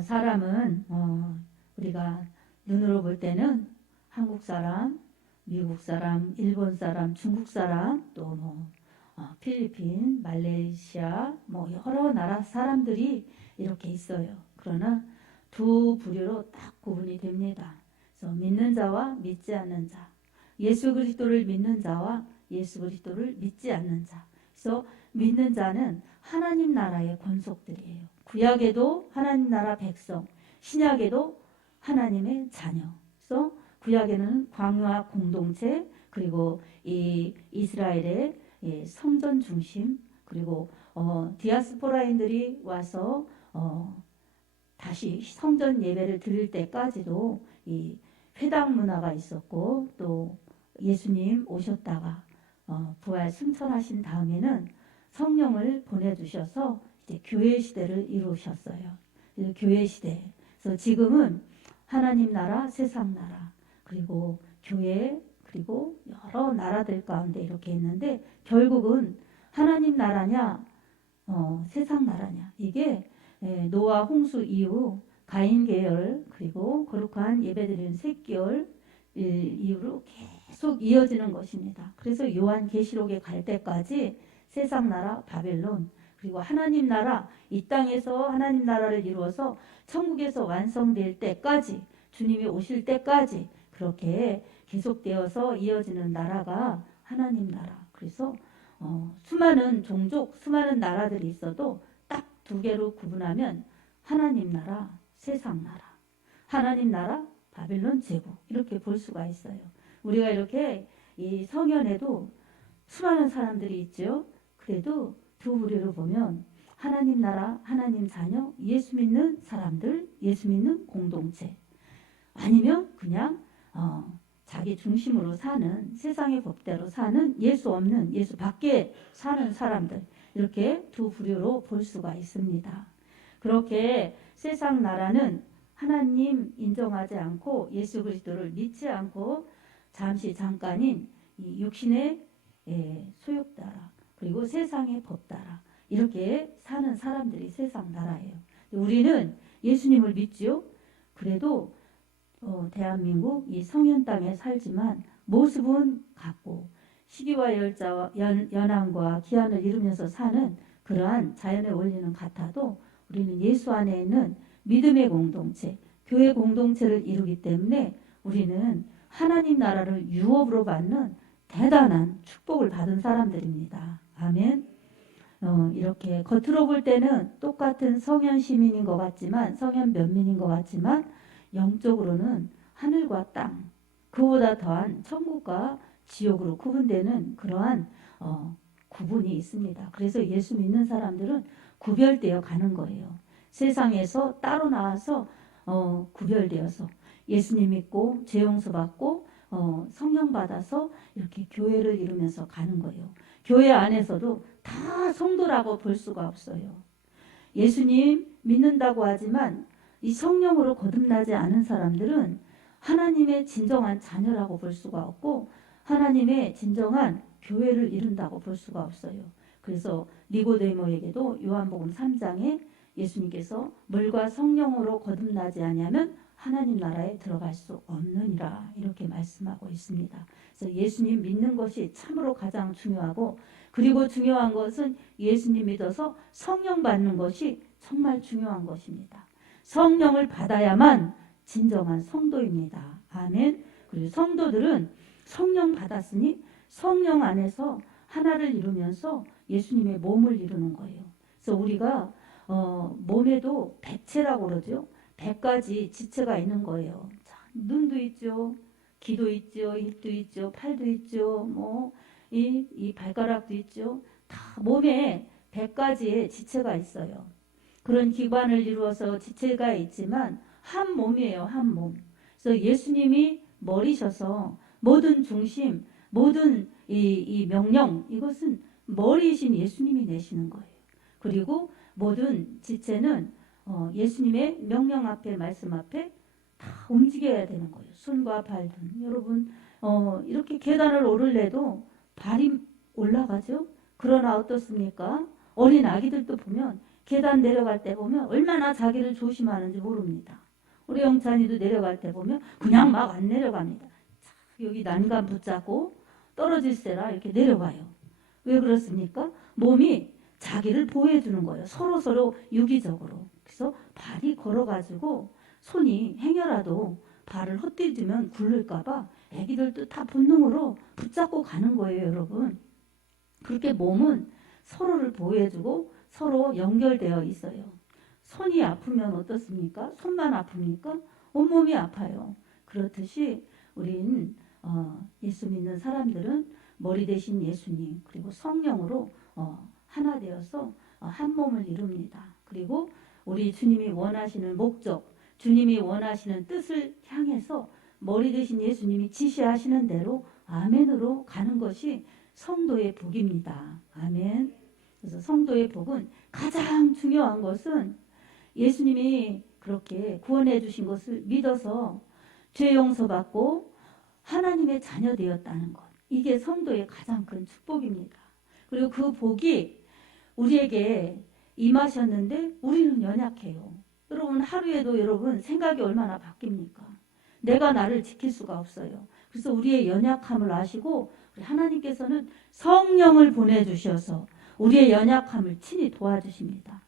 사람은 우리가 눈으로 볼 때는 한국 사람, 미국 사람, 일본 사람, 중국 사람, 또 필리핀, 말레이시아, 여러 나라 사람들이 이렇게 있어요. 그러나 두 부류로 딱 구분이 됩니다. 그래서 믿는 자와 믿지 않는 자, 예수 그리스도를 믿는 자와 예수 그리스도를 믿지 않는 자. 그래서 믿는 자는 하나님 나라의 권속들이에요. 구약에도 하나님 나라 백성, 신약에도 하나님의 자녀. 그래서 구약에는 광야 공동체, 그리고 이 이스라엘의 성전 중심, 그리고 디아스포라인들이 와서 다시 성전 예배를 드릴 때까지도 이 회당 문화가 있었고, 또 예수님 오셨다가 부활 승천하신 다음에는 성령을 보내주셔서 이제 교회 시대를 이루셨어요. 교회 시대. 그래서 지금은 하나님 나라, 세상 나라, 그리고 교회, 그리고 여러 나라들 가운데 이렇게 있는데, 결국은 하나님 나라냐, 세상 나라냐. 이게 노아 홍수 이후 가인 계열, 그리고 거룩한 예배드리는 셋계열 이후로 계속 이어지는 것입니다. 그래서 요한 계시록에 갈 때까지 세상 나라 바벨론, 그리고 하나님 나라, 이 땅에서 하나님 나라를 이루어서 천국에서 완성될 때까지, 주님이 오실 때까지 그렇게 계속되어서 이어지는 나라가 하나님 나라. 그래서 수많은 종족, 수많은 나라들이 있어도 딱 두 개로 구분하면 하나님 나라, 세상 나라. 하나님 나라, 바벨론 제국, 이렇게 볼 수가 있어요. 우리가 이렇게 이 성현에도 수많은 사람들이 있죠. 그래도 두 부류로 보면 하나님 나라, 하나님 자녀, 예수 믿는 사람들, 예수 믿는 공동체, 아니면 그냥 자기 중심으로 사는, 세상의 법대로 사는, 예수 없는, 예수 밖에 사는 사람들, 이렇게 두 부류로 볼 수가 있습니다. 그렇게 세상 나라는 하나님 인정하지 않고 예수 그리스도를 믿지 않고 잠깐인 이 육신의 소욕 따라, 그리고 세상의 법 따라 이렇게 사는 사람들이 세상 나라예요. 우리는 예수님을 믿지요. 그래도 대한민국 이 성현 땅에 살지만 모습은 같고, 시기와 연한과 기한을 이루면서 사는 그러한 자연의 원리는 같아도 우리는 예수 안에 있는 믿음의 공동체, 교회 공동체를 이루기 때문에 우리는 하나님 나라를 유업으로 받는 대단한 축복을 받은 사람들입니다. 아멘. 이렇게 겉으로 볼 때는 똑같은 성현 시민인 것 같지만, 성현 면민인 것 같지만, 영적으로는 하늘과 땅, 그보다 더한 천국과 지옥으로 구분되는 그러한 구분이 있습니다. 그래서 예수 믿는 사람들은 구별되어 가는 거예요. 세상에서 따로 나와서 구별되어서 예수님 믿고 죄 용서 받고 성령 받아서 이렇게 교회를 이루면서 가는 거예요. 교회 안에서도 다 성도라고 볼 수가 없어요. 예수님 믿는다고 하지만 이 성령으로 거듭나지 않은 사람들은 하나님의 진정한 자녀라고 볼 수가 없고, 하나님의 진정한 교회를 이룬다고 볼 수가 없어요. 그래서 니고데모에게도 요한복음 3장에 예수님께서 물과 성령으로 거듭나지 아니하면 하나님 나라에 들어갈 수 없느니라, 이렇게 말씀하고 있습니다. 그래서 예수님 믿는 것이 참으로 가장 중요하고, 그리고 중요한 것은 예수님 믿어서 성령 받는 것이 정말 중요한 것입니다. 성령을 받아야만 진정한 성도입니다. 아멘. 그리고 성도들은 성령 받았으니 성령 안에서 하나를 이루면서 예수님의 몸을 이루는 거예요. 그래서 우리가 몸에도 백체라고 그러죠. 100가지 지체가 있는 거예요. 자, 눈도 있죠, 귀도 있죠, 입도 있죠, 팔도 있죠, 이 발가락도 있죠. 다 몸에 100가지의 지체가 있어요. 그런 기관을 이루어서 지체가 있지만 한 몸이에요, 한 몸. 그래서 예수님이 머리셔서 모든 중심, 모든 이 명령, 이것은 머리이신 예수님이 내시는 거예요. 그리고 모든 지체는 예수님의 명령 앞에, 말씀 앞에 다 움직여야 되는 거예요. 손과 발등. 여러분 이렇게 계단을 오르래도 발이 올라가죠. 그러나 어떻습니까? 어린 아기들도 보면 계단 내려갈 때 보면 얼마나 자기를 조심하는지 모릅니다. 우리 영찬이도 내려갈 때 보면 그냥 막 안 내려갑니다. 여기 난간 붙잡고 떨어질세라 이렇게 내려가요. 왜 그렇습니까? 몸이 자기를 보호해주는 거예요. 서로 유기적으로. 그래서 발이 걸어가지고 손이 행여라도 발을 헛디디면 굴릴까봐 애기들도 다 본능으로 붙잡고 가는 거예요, 여러분. 그렇게 몸은 서로를 보호해주고 서로 연결되어 있어요. 손이 아프면 어떻습니까? 손만 아픕니까? 온몸이 아파요. 그렇듯이 우린 예수 믿는 사람들은 머리 대신 예수님 그리고 성령으로 하나 되어서 한 몸을 이룹니다. 그리고 우리 주님이 원하시는 목적, 주님이 원하시는 뜻을 향해서 머리 대신 예수님이 지시하시는 대로 아멘으로 가는 것이 성도의 복입니다. 아멘. 그래서 성도의 복은 가장 중요한 것은 예수님이 그렇게 구원해 주신 것을 믿어서 죄 용서받고 하나님의 자녀 되었다는 것. 이게 성도의 가장 큰 축복입니다. 그리고 그 복이 우리에게 임하셨는데 우리는 연약해요. 여러분 하루에도 여러분 생각이 얼마나 바뀝니까? 내가 나를 지킬 수가 없어요. 그래서 우리의 연약함을 아시고 하나님께서는 성령을 보내주셔서 우리의 연약함을 친히 도와주십니다.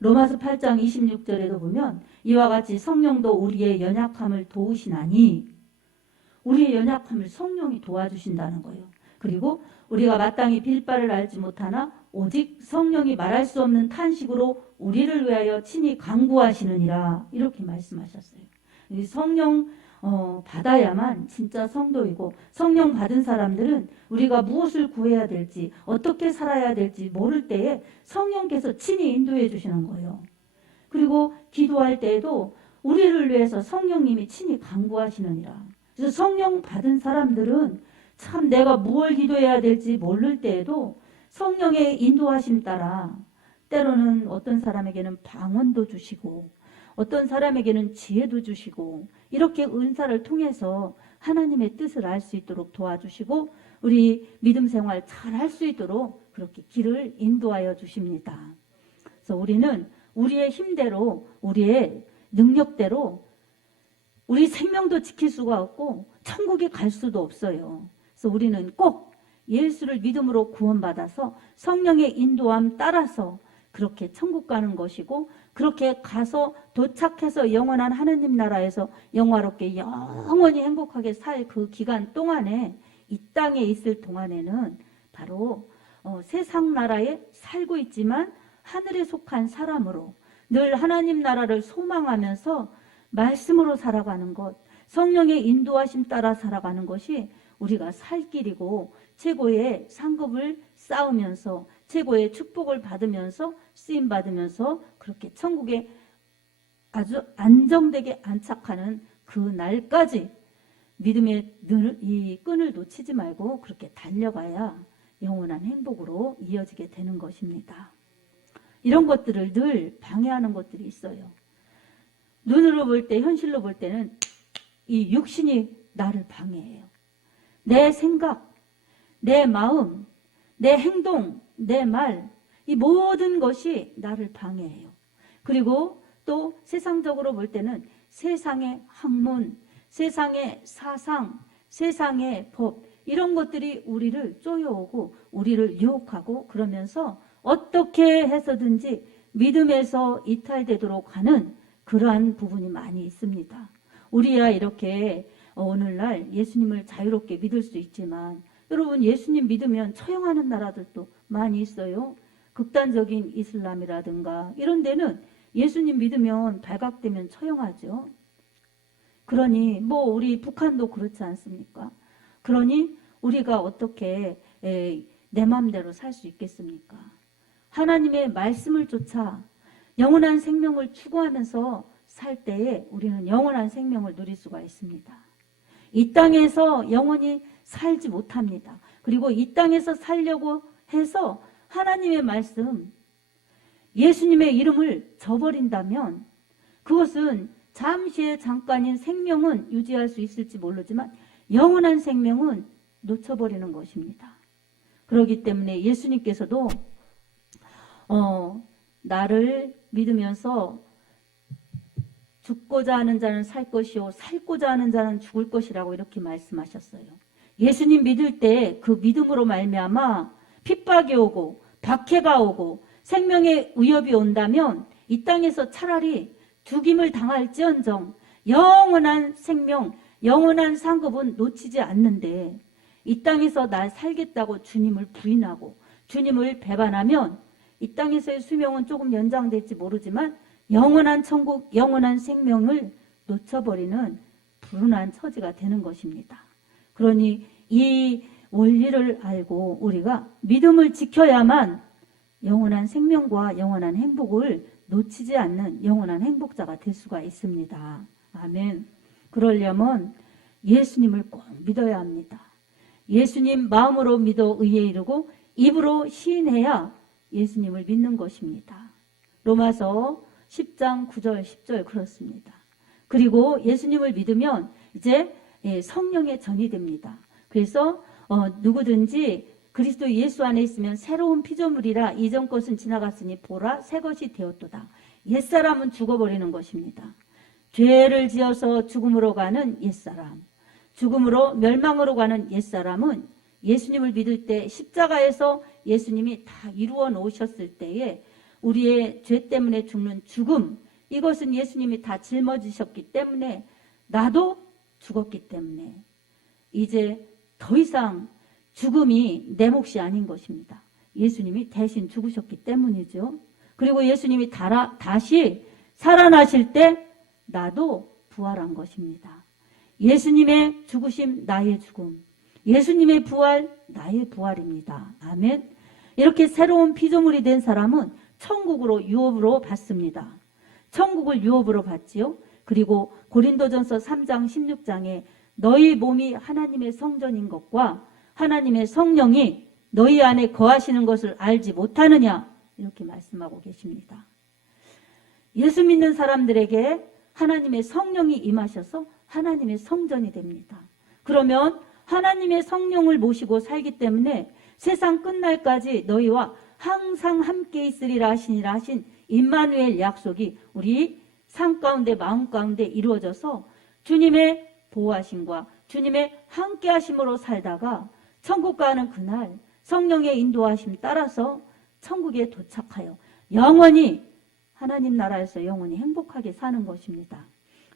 로마서 8장 26절에도 보면 이와 같이 성령도 우리의 연약함을 도우시나니 우리의 연약함을 성령이 도와주신다는 거예요. 그리고 우리가 마땅히 빌 바를 알지 못하나 오직 성령이 말할 수 없는 탄식으로 우리를 위하여 친히 간구하시느니라 이렇게 말씀하셨어요. 성령 받아야만 진짜 성도이고 성령 받은 사람들은 우리가 무엇을 구해야 될지 어떻게 살아야 될지 모를 때에 성령께서 친히 인도해 주시는 거예요. 그리고 기도할 때에도 우리를 위해서 성령님이 친히 간구하시느니라. 그래서 성령 받은 사람들은 참 내가 무엇을 기도해야 될지 모를 때에도 성령의 인도하심 따라 때로는 어떤 사람에게는 방언도 주시고 어떤 사람에게는 지혜도 주시고 이렇게 은사를 통해서 하나님의 뜻을 알 수 있도록 도와주시고 우리 믿음 생활 잘 할 수 있도록 그렇게 길을 인도하여 주십니다. 그래서 우리는 우리의 힘대로 우리의 능력대로 우리 생명도 지킬 수가 없고 천국에 갈 수도 없어요. 그래서 우리는 꼭 예수를 믿음으로 구원받아서 성령의 인도함 따라서 그렇게 천국 가는 것이고 그렇게 가서 도착해서 영원한 하느님 나라에서 영화롭게 영원히 행복하게 살 그 기간 동안에 이 땅에 있을 동안에는 바로 세상 나라에 살고 있지만 하늘에 속한 사람으로 늘 하나님 나라를 소망하면서 말씀으로 살아가는 것, 성령의 인도하심 따라 살아가는 것이 우리가 살 길이고 최고의 상급을 쌓으면서 최고의 축복을 받으면서 쓰임받으면서 그렇게 천국에 아주 안정되게 안착하는 그 날까지 믿음의 이 끈을 놓치지 말고 그렇게 달려가야 영원한 행복으로 이어지게 되는 것입니다. 이런 것들을 늘 방해하는 것들이 있어요. 눈으로 볼 때, 현실로 볼 때는 이 육신이 나를 방해해요. 내 생각, 내 마음, 내 행동, 내 말, 이 모든 것이 나를 방해해요. 그리고 또 세상적으로 볼 때는 세상의 학문, 세상의 사상, 세상의 법, 이런 것들이 우리를 쪼여오고 우리를 유혹하고 그러면서 어떻게 해서든지 믿음에서 이탈되도록 하는 그러한 부분이 많이 있습니다. 우리야 이렇게 오늘날 예수님을 자유롭게 믿을 수 있지만 여러분 예수님 믿으면 처형하는 나라들도 많이 있어요. 극단적인 이슬람이라든가 이런 데는 예수님 믿으면 발각되면 처형하죠. 그러니 우리 북한도 그렇지 않습니까? 그러니 우리가 어떻게 내 마음대로 살 수 있겠습니까? 하나님의 말씀을 쫓아 영원한 생명을 추구하면서 살 때에 우리는 영원한 생명을 누릴 수가 있습니다. 이 땅에서 영원히 살지 못합니다. 그리고 이 땅에서 살려고 해서 하나님의 말씀, 예수님의 이름을 저버린다면 그것은 잠시의 잠깐인 생명은 유지할 수 있을지 모르지만 영원한 생명은 놓쳐버리는 것입니다. 그렇기 때문에 예수님께서도 나를 믿으면서 죽고자 하는 자는 살 것이요 살고자 하는 자는 죽을 것이라고 이렇게 말씀하셨어요. 예수님 믿을 때 그 믿음으로 말미암아 핍박이 오고 박해가 오고 생명의 위협이 온다면 이 땅에서 차라리 죽임을 당할지언정 영원한 생명, 영원한 상급은 놓치지 않는데 이 땅에서 날 살겠다고 주님을 부인하고 주님을 배반하면 이 땅에서의 수명은 조금 연장될지 모르지만 영원한 천국, 영원한 생명을 놓쳐버리는 불운한 처지가 되는 것입니다. 그러니 이 원리를 알고 우리가 믿음을 지켜야만 영원한 생명과 영원한 행복을 놓치지 않는 영원한 행복자가 될 수가 있습니다. 아멘. 그러려면 예수님을 꼭 믿어야 합니다. 예수님 마음으로 믿어 의에 이르고 입으로 시인해야 예수님을 믿는 것입니다. 로마서 10장 9절 10절 그렇습니다. 그리고 예수님을 믿으면 이제 성령의 전이 됩니다. 그래서 누구든지 그리스도 예수 안에 있으면 새로운 피조물이라 이전 것은 지나갔으니 보라 새 것이 되었도다. 옛사람은 죽어버리는 것입니다. 죄를 지어서 죽음으로 가는 옛사람, 죽음으로 멸망으로 가는 옛사람은 예수님을 믿을 때 십자가에서 예수님이 다 이루어 놓으셨을 때에 우리의 죄 때문에 죽는 죽음, 이것은 예수님이 다 짊어지셨기 때문에 나도 죽었기 때문에 이제 더 이상 죽음이 내 몫이 아닌 것입니다. 예수님이 대신 죽으셨기 때문이죠. 그리고 예수님이 다시 살아나실 때 나도 부활한 것입니다. 예수님의 죽으심 나의 죽음, 예수님의 부활 나의 부활입니다. 아멘. 이렇게 새로운 피조물이 된 사람은 천국으로 유업으로 받습니다. 천국을 유업으로 받지요. 그리고 고린도전서 3장 16장에 너희 몸이 하나님의 성전인 것과 하나님의 성령이 너희 안에 거하시는 것을 알지 못하느냐 이렇게 말씀하고 계십니다. 예수 믿는 사람들에게 하나님의 성령이 임하셔서 하나님의 성전이 됩니다. 그러면 하나님의 성령을 모시고 살기 때문에 세상 끝날까지 너희와 항상 함께 있으리라 하시니라 하신 임마누엘 약속이 우리 삶 가운데 마음 가운데 이루어져서 주님의 보호하심과 주님의 함께 하심으로 살다가 천국 가는 그날 성령의 인도하심 따라서 천국에 도착하여 영원히 하나님 나라에서 영원히 행복하게 사는 것입니다.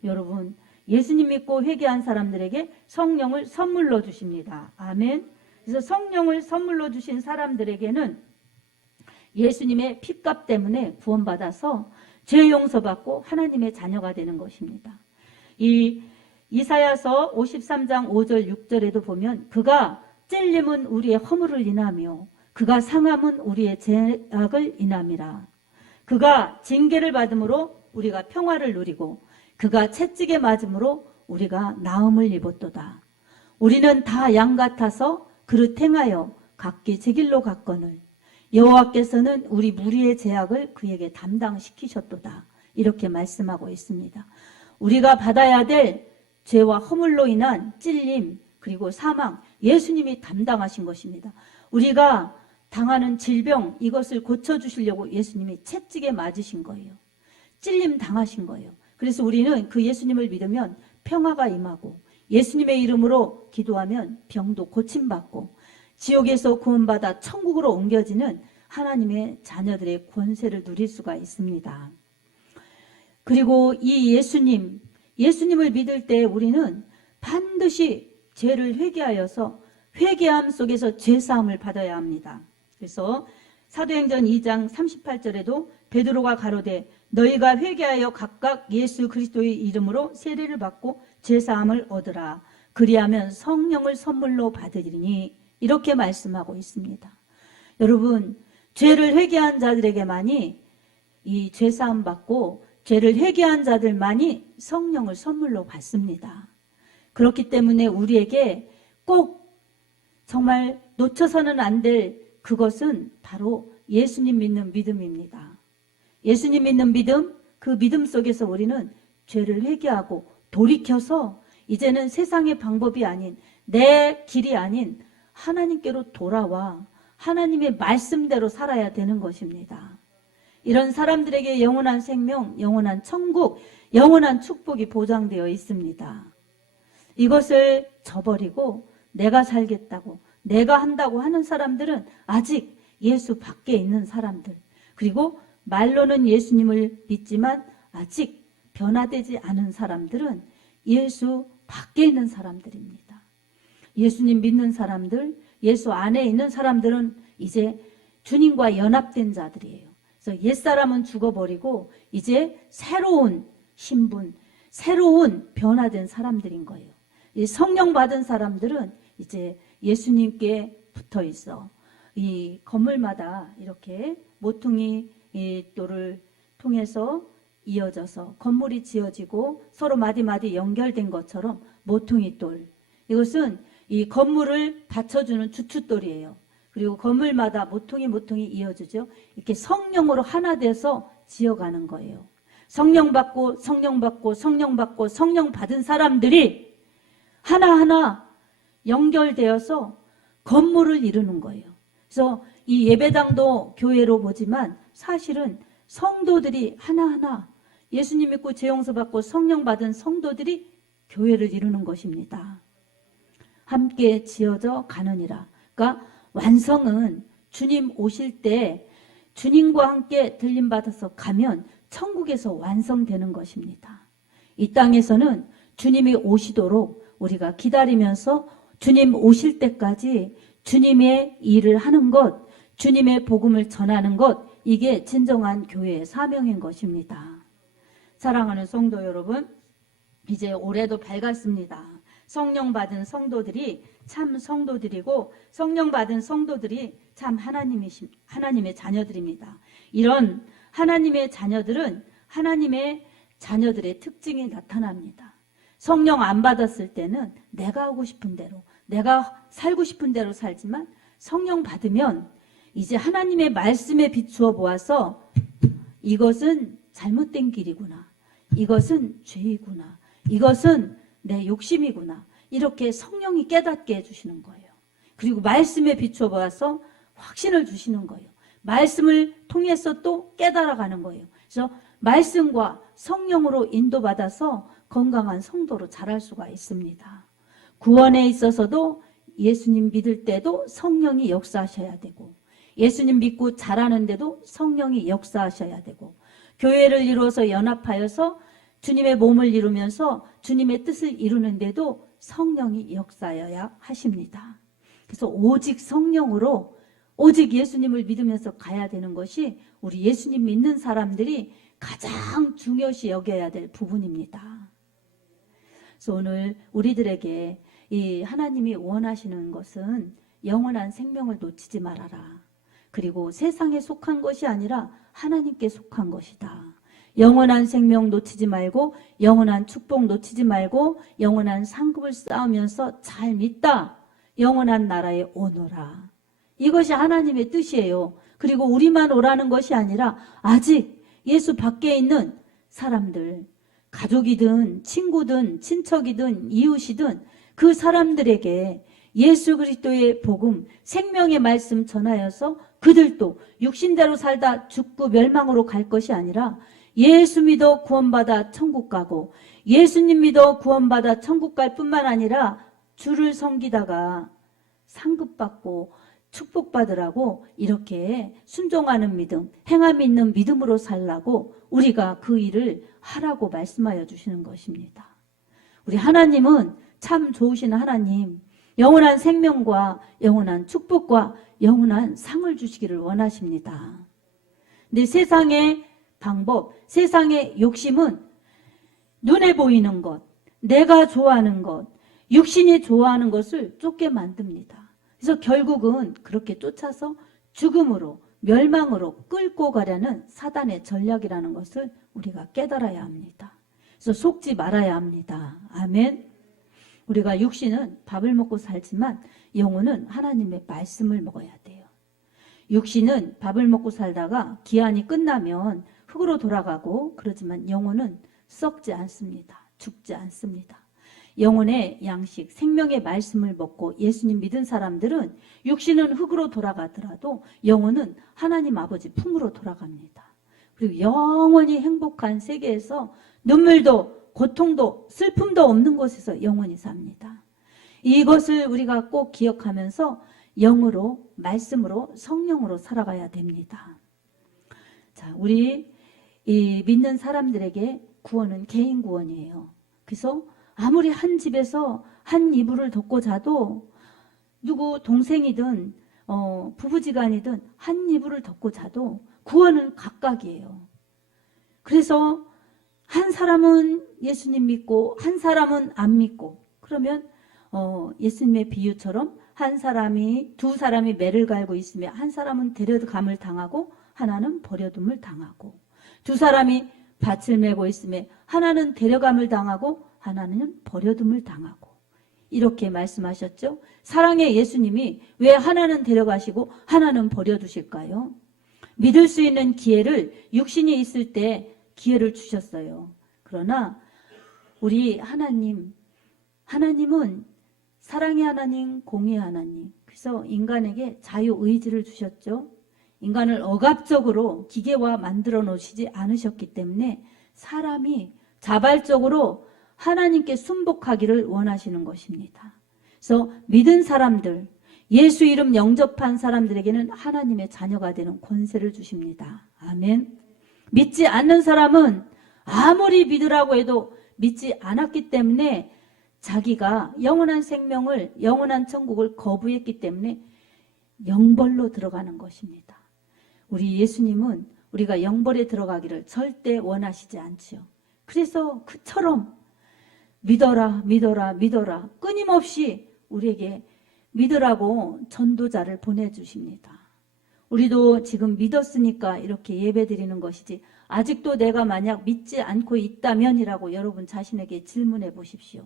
여러분, 예수님 믿고 회개한 사람들에게 성령을 선물로 주십니다. 아멘. 그래서 성령을 선물로 주신 사람들에게는 예수님의 핏값 때문에 구원받아서 죄 용서받고 하나님의 자녀가 되는 것입니다. 이 이사야서 53장 5절 6절에도 보면 그가 찔림은 우리의 허물을 인하며 그가 상함은 우리의 죄악을 인함이라. 그가 징계를 받음으로 우리가 평화를 누리고 그가 채찍에 맞음으로 우리가 나음을 입었도다. 우리는 다 양 같아서 그릇 행하여 각기 제 길로 갔거늘 여호와께서는 우리 무리의 죄악을 그에게 담당시키셨도다. 이렇게 말씀하고 있습니다. 우리가 받아야 될 죄와 허물로 인한 찔림 그리고 사망 예수님이 담당하신 것입니다. 우리가 당하는 질병 이것을 고쳐주시려고 예수님이 채찍에 맞으신 거예요. 찔림 당하신 거예요. 그래서 우리는 그 예수님을 믿으면 평화가 임하고 예수님의 이름으로 기도하면 병도 고침받고 지옥에서 구원받아 천국으로 옮겨지는 하나님의 자녀들의 권세를 누릴 수가 있습니다. 그리고 이 예수님을 믿을 때 우리는 반드시 죄를 회개하여서 회개함 속에서 죄사함을 받아야 합니다. 그래서 사도행전 2장 38절에도 베드로가 가로되 너희가 회개하여 각각 예수 그리스도의 이름으로 세례를 받고 죄사함을 얻으라. 그리하면 성령을 선물로 받으리니 이렇게 말씀하고 있습니다. 여러분, 죄를 회개한 자들에게만이 이 죄사함 받고 죄를 회개한 자들만이 성령을 선물로 받습니다. 그렇기 때문에 우리에게 꼭 정말 놓쳐서는 안 될 그것은 바로 예수님 믿는 믿음입니다. 예수님 믿는 믿음, 그 믿음 속에서 우리는 죄를 회개하고 돌이켜서 이제는 세상의 방법이 아닌 내 길이 아닌 하나님께로 돌아와 하나님의 말씀대로 살아야 되는 것입니다. 이런 사람들에게 영원한 생명, 영원한 천국, 영원한 축복이 보장되어 있습니다. 이것을 저버리고 내가 살겠다고, 내가 한다고 하는 사람들은 아직 예수 밖에 있는 사람들, 그리고 말로는 예수님을 믿지만 아직 변화되지 않은 사람들은 예수 밖에 있는 사람들입니다. 예수님 믿는 사람들, 예수 안에 있는 사람들은 이제 주님과 연합된 자들이에요. 그래서 옛사람은 죽어버리고 이제 새로운 신분, 새로운 변화된 사람들인 거예요. 이 성령 받은 사람들은 이제 예수님께 붙어 있어. 이 건물마다 이렇게 모퉁이 돌을 통해서 이어져서 건물이 지어지고 서로 마디마디 연결된 것처럼 모퉁이 돌. 이것은 이 건물을 받쳐주는 주춧돌이에요. 그리고 건물마다 모퉁이 이어지죠. 이렇게 성령으로 하나 돼서 지어가는 거예요. 성령 받고 성령 받고 성령 받고 성령 받은 사람들이 하나하나 연결되어서 건물을 이루는 거예요. 그래서 이 예배당도 교회로 보지만 사실은 성도들이 하나하나 예수님 믿고 죄용서 받고 성령 받은 성도들이 교회를 이루는 것입니다. 함께 지어져 가느니라. 그러니까 완성은 주님 오실 때 주님과 함께 들림받아서 가면 천국에서 완성되는 것입니다. 이 땅에서는 주님이 오시도록 우리가 기다리면서 주님 오실 때까지 주님의 일을 하는 것, 주님의 복음을 전하는 것, 이게 진정한 교회의 사명인 것입니다. 사랑하는 성도 여러분, 이제 올해도 밝았습니다. 성령 받은 성도들이 참 성도들이고 성령 받은 성도들이 참 하나님의 자녀들입니다. 이런 하나님의 자녀들은 하나님의 자녀들의 특징이 나타납니다. 성령 안 받았을 때는 내가 하고 싶은 대로, 내가 살고 싶은 대로 살지만 성령 받으면 이제 하나님의 말씀에 비추어 보아서 이것은 잘못된 길이구나, 이것은 죄이구나, 이것은 내 욕심이구나, 이렇게 성령이 깨닫게 해주시는 거예요. 그리고 말씀에 비추어 보아서 확신을 주시는 거예요. 말씀을 통해서 또 깨달아가는 거예요. 그래서 말씀과 성령으로 인도받아서 건강한 성도로 자랄 수가 있습니다. 구원에 있어서도 예수님 믿을 때도 성령이 역사하셔야 되고, 예수님 믿고 자라는데도 성령이 역사하셔야 되고, 교회를 이루어서 연합하여서 주님의 몸을 이루면서 주님의 뜻을 이루는데도 성령이 역사여야 하십니다. 그래서 오직 성령으로, 오직 예수님을 믿으면서 가야 되는 것이 우리 예수님 믿는 사람들이 가장 중요시 여겨야 될 부분입니다. 그래서 오늘 우리들에게 이 하나님이 원하시는 것은 영원한 생명을 놓치지 말아라. 그리고 세상에 속한 것이 아니라 하나님께 속한 것이다. 영원한 생명 놓치지 말고, 영원한 축복 놓치지 말고, 영원한 상급을 쌓으면서 잘 믿다. 영원한 나라에 오너라. 이것이 하나님의 뜻이에요. 그리고 우리만 오라는 것이 아니라 아직 예수 밖에 있는 사람들, 가족이든 친구든 친척이든 이웃이든 그 사람들에게 예수 그리스도의 복음, 생명의 말씀 전하여서 그들도 육신대로 살다 죽고 멸망으로 갈 것이 아니라 예수 믿어 구원받아 천국 가고, 예수님 믿어 구원받아 천국 갈 뿐만 아니라 주를 섬기다가 상급받고 축복받으라고 이렇게 순종하는 믿음, 행함이 있는 믿음으로 살라고 우리가 그 일을 하라고 말씀하여 주시는 것입니다. 우리 하나님은 참 좋으신 하나님, 영원한 생명과 영원한 축복과 영원한 상을 주시기를 원하십니다. 근데 세상의 방법, 세상의 욕심은 눈에 보이는 것, 내가 좋아하는 것, 육신이 좋아하는 것을 쫓게 만듭니다. 그래서 결국은 그렇게 쫓아서 죽음으로, 멸망으로 끌고 가려는 사단의 전략이라는 것을 우리가 깨달아야 합니다. 그래서 속지 말아야 합니다. 아멘. 우리가 육신은 밥을 먹고 살지만 영혼은 하나님의 말씀을 먹어야 돼요. 육신은 밥을 먹고 살다가 기한이 끝나면 흙으로 돌아가고 그러지만 영혼은 썩지 않습니다. 죽지 않습니다. 영혼의 양식, 생명의 말씀을 먹고 예수님 믿은 사람들은 육신은 흙으로 돌아가더라도 영혼은 하나님 아버지 품으로 돌아갑니다. 그리고 영원히 행복한 세계에서 눈물도 고통도 슬픔도 없는 곳에서 영원히 삽니다. 이것을 우리가 꼭 기억하면서 영으로, 말씀으로, 성령으로 살아가야 됩니다. 자, 우리 이 믿는 사람들에게 구원은 개인 구원이에요. 그래서 아무리 한 집에서 한 이불을 덮고 자도 누구 동생이든 부부지간이든 한 이불을 덮고 자도 구원은 각각이에요. 그래서 한 사람은 예수님 믿고 한 사람은 안 믿고, 그러면 예수님의 비유처럼 두 사람이 매를 갈고 있으면 한 사람은 데려감을 당하고 하나는 버려둠을 당하고, 두 사람이 밭을 메고 있으면 하나는 데려감을 당하고 하나는 버려둠을 당하고, 이렇게 말씀하셨죠. 사랑의 예수님이 왜 하나는 데려가시고 하나는 버려두실까요? 믿을 수 있는 기회를 육신이 있을 때 기회를 주셨어요. 그러나 우리 하나님은 사랑의 하나님, 공의의 하나님. 그래서 인간에게 자유의지를 주셨죠. 인간을 억압적으로 기계화 만들어 놓으시지 않으셨기 때문에 사람이 자발적으로 하나님께 순복하기를 원하시는 것입니다. 그래서 믿은 사람들, 예수 이름 영접한 사람들에게는 하나님의 자녀가 되는 권세를 주십니다. 아멘. 믿지 않는 사람은 아무리 믿으라고 해도 믿지 않았기 때문에 자기가 영원한 생명을, 영원한 천국을 거부했기 때문에 영벌로 들어가는 것입니다. 우리 예수님은 우리가 영벌에 들어가기를 절대 원하시지 않지요. 그래서 그처럼 믿어라, 믿어라, 믿어라 끊임없이 우리에게 믿으라고 전도자를 보내주십니다. 우리도 지금 믿었으니까 이렇게 예배드리는 것이지, 아직도 내가 만약 믿지 않고 있다면이라고 여러분 자신에게 질문해 보십시오.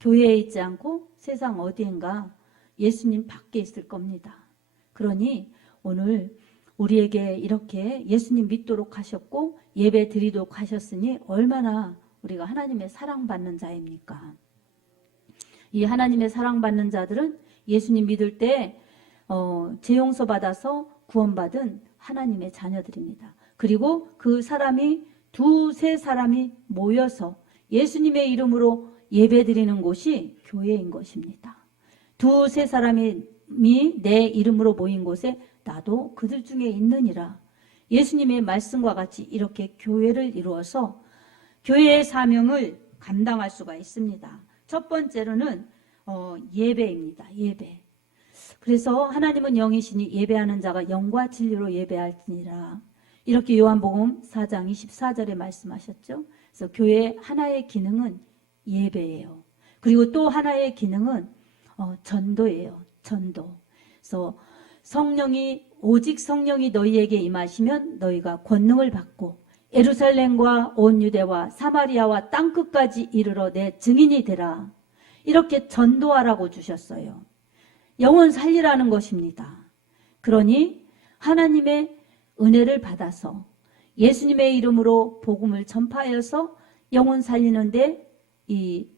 교회에 있지 않고 세상 어디인가 예수님 밖에 있을 겁니다. 그러니 오늘 우리에게 이렇게 예수님 믿도록 하셨고 예배 드리도록 하셨으니 얼마나 우리가 하나님의 사랑받는 자입니까? 이 하나님의 사랑받는 자들은 예수님 믿을 때 죄용서 받아서 구원받은 하나님의 자녀들입니다. 그리고 그 사람이 두세 사람이 모여서 예수님의 이름으로 예배드리는 곳이 교회인 것입니다. 두세 사람이 내 이름으로 모인 곳에 나도 그들 중에 있느니라. 예수님의 말씀과 같이 이렇게 교회를 이루어서 교회의 사명을 감당할 수가 있습니다. 첫 번째로는 예배입니다. 예배. 그래서 하나님은 영이시니 예배하는 자가 영과 진리로 예배할지니라. 이렇게 요한복음 4장 24절에 말씀하셨죠. 그래서 교회의 하나의 기능은 예배예요. 그리고 또 하나의 기능은 전도예요. 전도. 그래서 오직 성령이 너희에게 임하시면 너희가 권능을 받고 예루살렘과 온 유대와 사마리아와 땅끝까지 이르러 내 증인이 되라. 이렇게 전도하라고 주셨어요. 영혼 살리라는 것입니다. 그러니 하나님의 은혜를 받아서 예수님의 이름으로 복음을 전파하여서 영혼 살리는데 이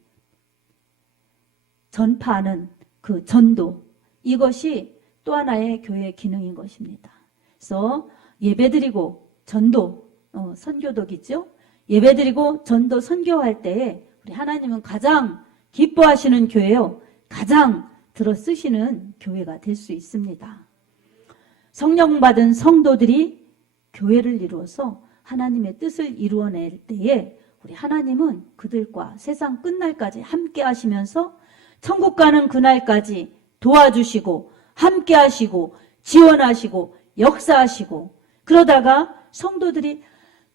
전파하는 그 전도, 이것이 또 하나의 교회의 기능인 것입니다. 그래서 예배드리고 전도, 선교덕이죠. 예배드리고 전도 선교할 때에 우리 하나님은 가장 기뻐하시는 교회요, 가장 들어 쓰시는 교회가 될 수 있습니다. 성령 받은 성도들이 교회를 이루어서 하나님의 뜻을 이루어낼 때에 우리 하나님은 그들과 세상 끝날까지 함께 하시면서 천국 가는 그날까지 도와주시고 함께 하시고 지원하시고 역사하시고, 그러다가 성도들이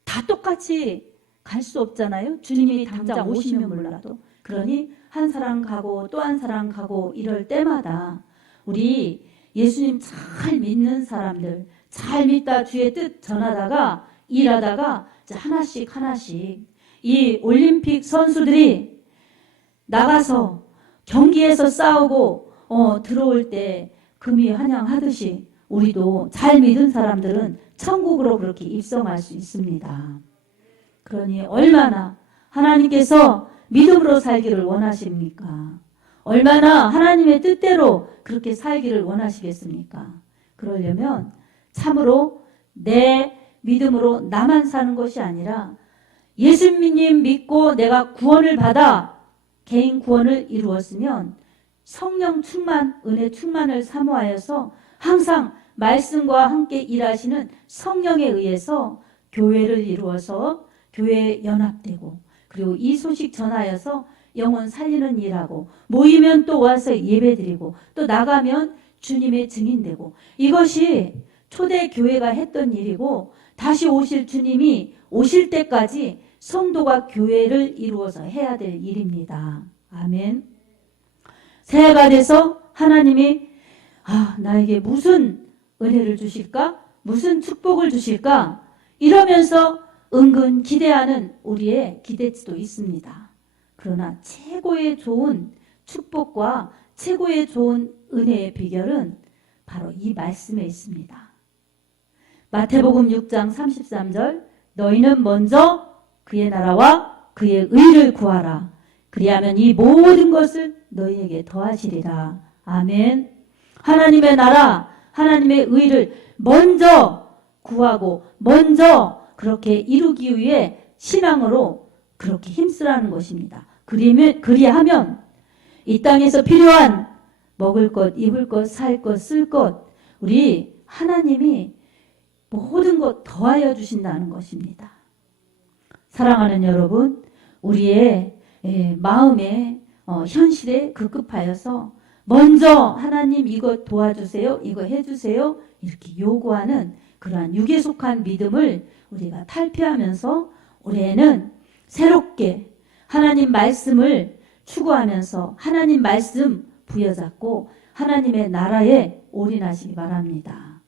다 똑같이 갈 수 없잖아요. 주님이 당장 오시면 몰라도. 그러니 한 사람 가고 또 한 사람 가고 이럴 때마다 우리 예수님 잘 믿는 사람들, 잘 믿다 주의 뜻 전하다가 일하다가 하나씩 이 올림픽 선수들이 나가서 경기에서 싸우고 들어올 때 금이 환영하듯이 우리도 잘 믿은 사람들은 천국으로 그렇게 입성할 수 있습니다. 그러니 얼마나 하나님께서 믿음으로 살기를 원하십니까? 얼마나 하나님의 뜻대로 그렇게 살기를 원하시겠습니까? 그러려면 참으로 내 믿음으로 나만 사는 것이 아니라 예수님 믿고 내가 구원을 받아 개인 구원을 이루었으면 성령 충만, 은혜 충만을 사모하여서 항상 말씀과 함께 일하시는 성령에 의해서 교회를 이루어서 교회에 연합되고, 그리고 이 소식 전하여서 영혼 살리는 일하고, 모이면 또 와서 예배드리고, 또 나가면 주님의 증인되고, 이것이 초대 교회가 했던 일이고, 다시 오실 주님이 오실 때까지 성도가 교회를 이루어서 해야 될 일입니다. 아멘. 새해가 돼서 하나님이 나에게 무슨 은혜를 주실까? 무슨 축복을 주실까? 이러면서 은근 기대하는 우리의 기대치도 있습니다. 그러나 최고의 좋은 축복과 최고의 좋은 은혜의 비결은 바로 이 말씀에 있습니다. 마태복음 6장 33절, 너희는 먼저 그의 나라와 그의 의를 구하라. 그리하면 이 모든 것을 너희에게 더하시리라. 아멘. 하나님의 나라, 하나님의 의를 먼저 구하고 먼저 그렇게 이루기 위해 신앙으로 그렇게 힘쓰라는 것입니다. 그리하면 이 땅에서 필요한 먹을 것, 입을 것, 살 것, 쓸 것, 우리 하나님이 모든 것 더하여 주신다는 것입니다. 사랑하는 여러분, 우리의 마음의 현실에 급급하여서 먼저 하나님 이거 도와주세요, 이거 해주세요 이렇게 요구하는 그러한 육에 속한 믿음을 우리가 탈피하면서 올해는 새롭게 하나님 말씀을 추구하면서 하나님 말씀 부여잡고 하나님의 나라에 올인하시기 바랍니다.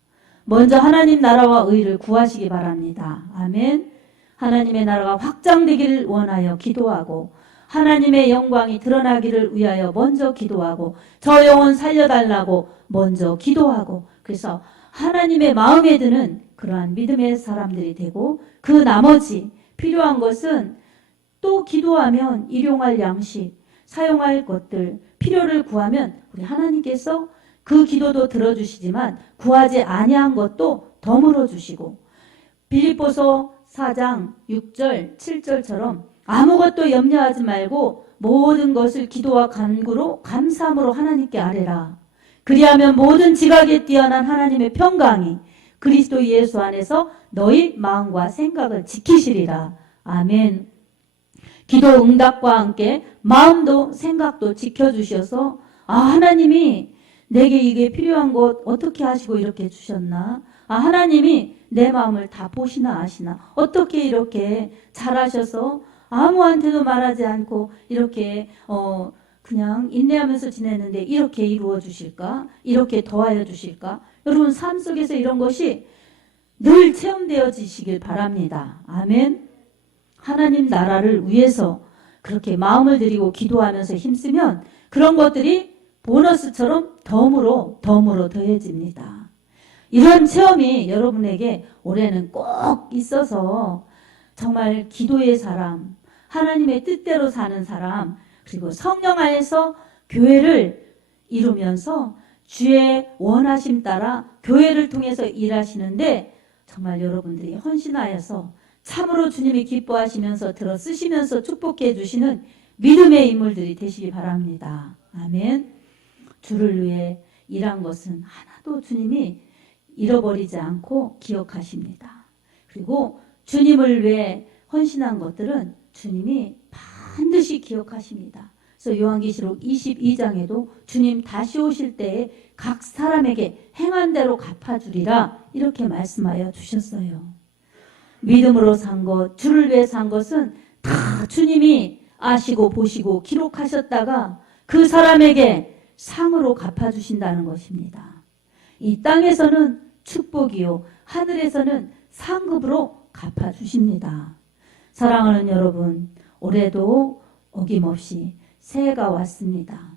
먼저 하나님 나라와 의를 구하시기 바랍니다. 아멘. 하나님의 나라가 확장되기를 원하여 기도하고 하나님의 영광이 드러나기를 위하여 먼저 기도하고 저 영혼 살려달라고 먼저 기도하고, 그래서 하나님의 마음에 드는 그러한 믿음의 사람들이 되고, 그 나머지 필요한 것은 또 기도하면 일용할 양식, 사용할 것들, 필요를 구하면 우리 하나님께서 그 기도도 들어주시지만 구하지 아니한 것도 더물어 주시고, 빌립보서 4장 6절 7절처럼 아무것도 염려하지 말고 모든 것을 기도와 간구로 감사함으로 하나님께 아뢰라. 그리하면 모든 지각에 뛰어난 하나님의 평강이 그리스도 예수 안에서 너희 마음과 생각을 지키시리라. 아멘. 기도 응답과 함께 마음도 생각도 지켜주셔서 하나님이 내게 이게 필요한 것 어떻게 하시고 이렇게 주셨나? 하나님이 내 마음을 다 보시나 아시나? 어떻게 이렇게 잘하셔서 아무한테도 말하지 않고 이렇게 그냥 인내하면서 지내는데 이렇게 이루어 주실까? 이렇게 더하여 주실까? 여러분 삶 속에서 이런 것이 늘 체험되어지시길 바랍니다. 아멘. 하나님 나라를 위해서 그렇게 마음을 들이고 기도하면서 힘쓰면 그런 것들이 보너스처럼 덤으로 더해집니다. 이런 체험이 여러분에게 올해는 꼭 있어서 정말 기도의 사람, 하나님의 뜻대로 사는 사람, 그리고 성령 안에서 교회를 이루면서 주의 원하심 따라 교회를 통해서 일하시는데 정말 여러분들이 헌신하여서 참으로 주님이 기뻐하시면서 들어 쓰시면서 축복해 주시는 믿음의 인물들이 되시기 바랍니다. 아멘. 주를 위해 일한 것은 하나도 주님이 잃어버리지 않고 기억하십니다. 그리고 주님을 위해 헌신한 것들은 주님이 반드시 기억하십니다. 그래서 요한계시록 22장에도 주님 다시 오실 때에 각 사람에게 행한 대로 갚아주리라 이렇게 말씀하여 주셨어요. 믿음으로 산 것, 주를 위해 산 것은 다 주님이 아시고 보시고 기록하셨다가 그 사람에게 상으로 갚아주신다는 것입니다. 이 땅에서는 축복이요, 하늘에서는 상급으로 갚아주십니다. 사랑하는 여러분, 올해도 어김없이 새해가 왔습니다.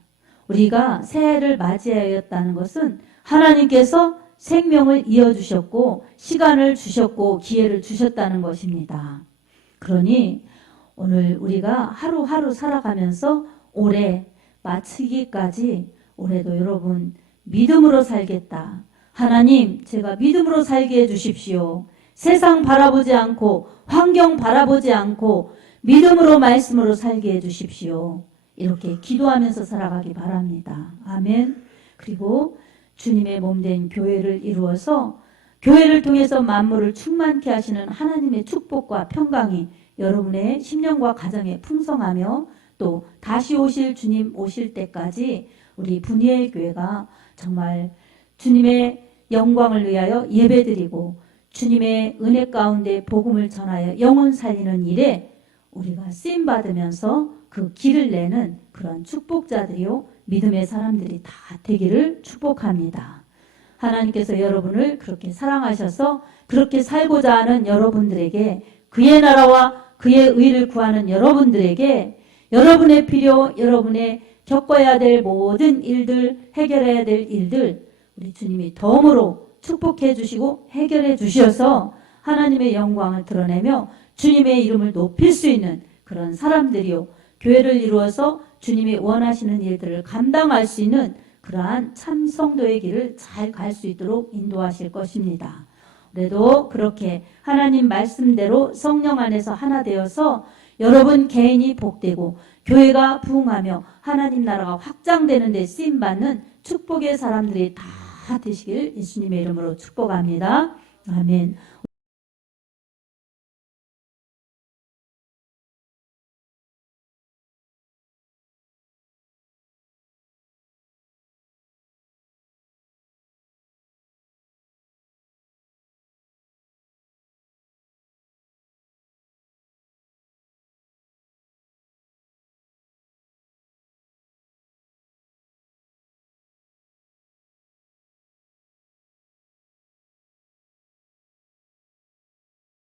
우리가 새해를 맞이하였다는 것은 하나님께서 생명을 이어주셨고 시간을 주셨고 기회를 주셨다는 것입니다. 그러니 오늘 우리가 하루하루 살아가면서 올해 마치기까지 올해도 여러분 믿음으로 살겠다. 하나님, 제가 믿음으로 살게 해주십시오. 세상 바라보지 않고 환경 바라보지 않고 믿음으로 말씀으로 살게 해주십시오. 이렇게 기도하면서 살아가기 바랍니다. 아멘. 그리고 주님의 몸된 교회를 이루어서 교회를 통해서 만물을 충만케 하시는 하나님의 축복과 평강이 여러분의 심령과 가정에 풍성하며 또 다시 오실 주님 오실 때까지 우리 분이엘 교회가 정말 주님의 영광을 위하여 예배드리고 주님의 은혜 가운데 복음을 전하여 영혼 살리는 일에 우리가 쓰임받으면서 그 길을 내는 그런 축복자들이요 믿음의 사람들이 다 되기를 축복합니다. 하나님께서 여러분을 그렇게 사랑하셔서 그렇게 살고자 하는 여러분들에게 그의 나라와 그의 의를 구하는 여러분들에게 여러분의 필요, 여러분의 겪어야 될 모든 일들, 해결해야 될 일들 우리 주님이 덤으로 축복해 주시고 해결해 주셔서 하나님의 영광을 드러내며 주님의 이름을 높일 수 있는 그런 사람들이요. 교회를 이루어서 주님이 원하시는 일들을 감당할 수 있는 그러한 참 성도의 길을 잘 갈 수 있도록 인도하실 것입니다. 그래도 그렇게 하나님 말씀대로 성령 안에서 하나 되어서 여러분 개인이 복되고 교회가 부흥하며 하나님 나라가 확장되는 데 쓰임받는 축복의 사람들이 다 되시길 예수님의 이름으로 축복합니다. 아멘.